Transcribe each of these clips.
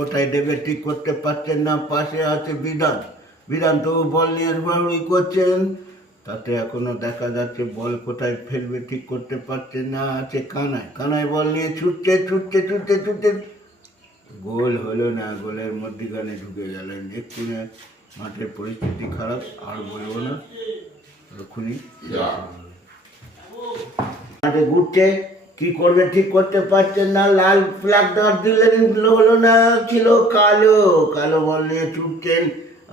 কোথায় দেবে ঠিক করতে পারছেন না। পাশে আছে বিধান, বিধান তো বল নিয়ে হুড়াহুড়ি করছেন, তাতে এখনো দেখা যাচ্ছে বল কোথায় ফেলবে ঠিক করতে পারছেন না। আছে কানাই, কানাই বল নিয়ে ছুটছে ছুটছে ছুটতে ছুটতে গোল হলো না, গোলের মধ্যিখানে ঢুকে গেলেন। এক্ষুনি মাঠের পরিস্থিতি খারাপ, আর বলবো না, এক্ষুনি মাঠে ঘুরছে, কি করবে ঠিক করতে পারছেন না। লাল ফ্ল্যাগ দেওয়ার দিলেন, হলো না, ছিল কালো, কালো বল নিয়ে ছুটছেন,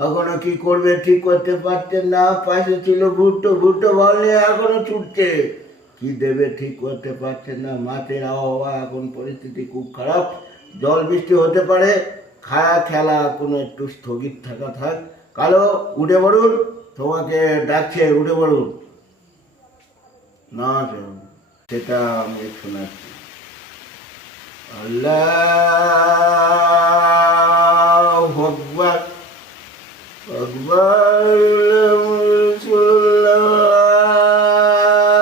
এখনো কি করবে ঠিক করতে পারছেন না। পাশে ছিল ভুট্টো, ভুট্টো বল নিয়ে এখনো ছুটছে, কি দেবে ঠিক করতে পারছেন না। মাঠের আবহাওয়া এখন পরিস্থিতি খুব খারাপ, জল বৃষ্টি হতে পারে, খেলা কোনো একটু স্থগিত থাক। কালো উঠে পড়ুন, তোমাকে ডাকছে, উঠে পড়ুন। না সেটা আমি শোনাচ্ছি। আল্লাহু আকবার, আকবার,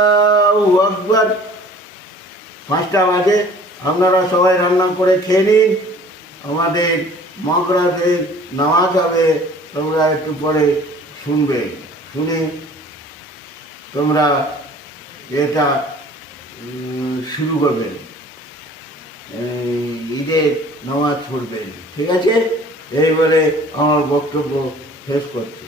আল্লাহু আকবার। 5টা বাজে, আপনারা সবাই রান্না করে খেয়ে নিন, আমাদের মগরাদের নামাজ হবে, তোমরা একটু পরে শুনবে, শুনে তোমরা এটা শুরু করবেন, ঈদের নামাজ পড়বেন, ঠিক আছে? এই বলে আমার বক্তব্য শেষ করছি।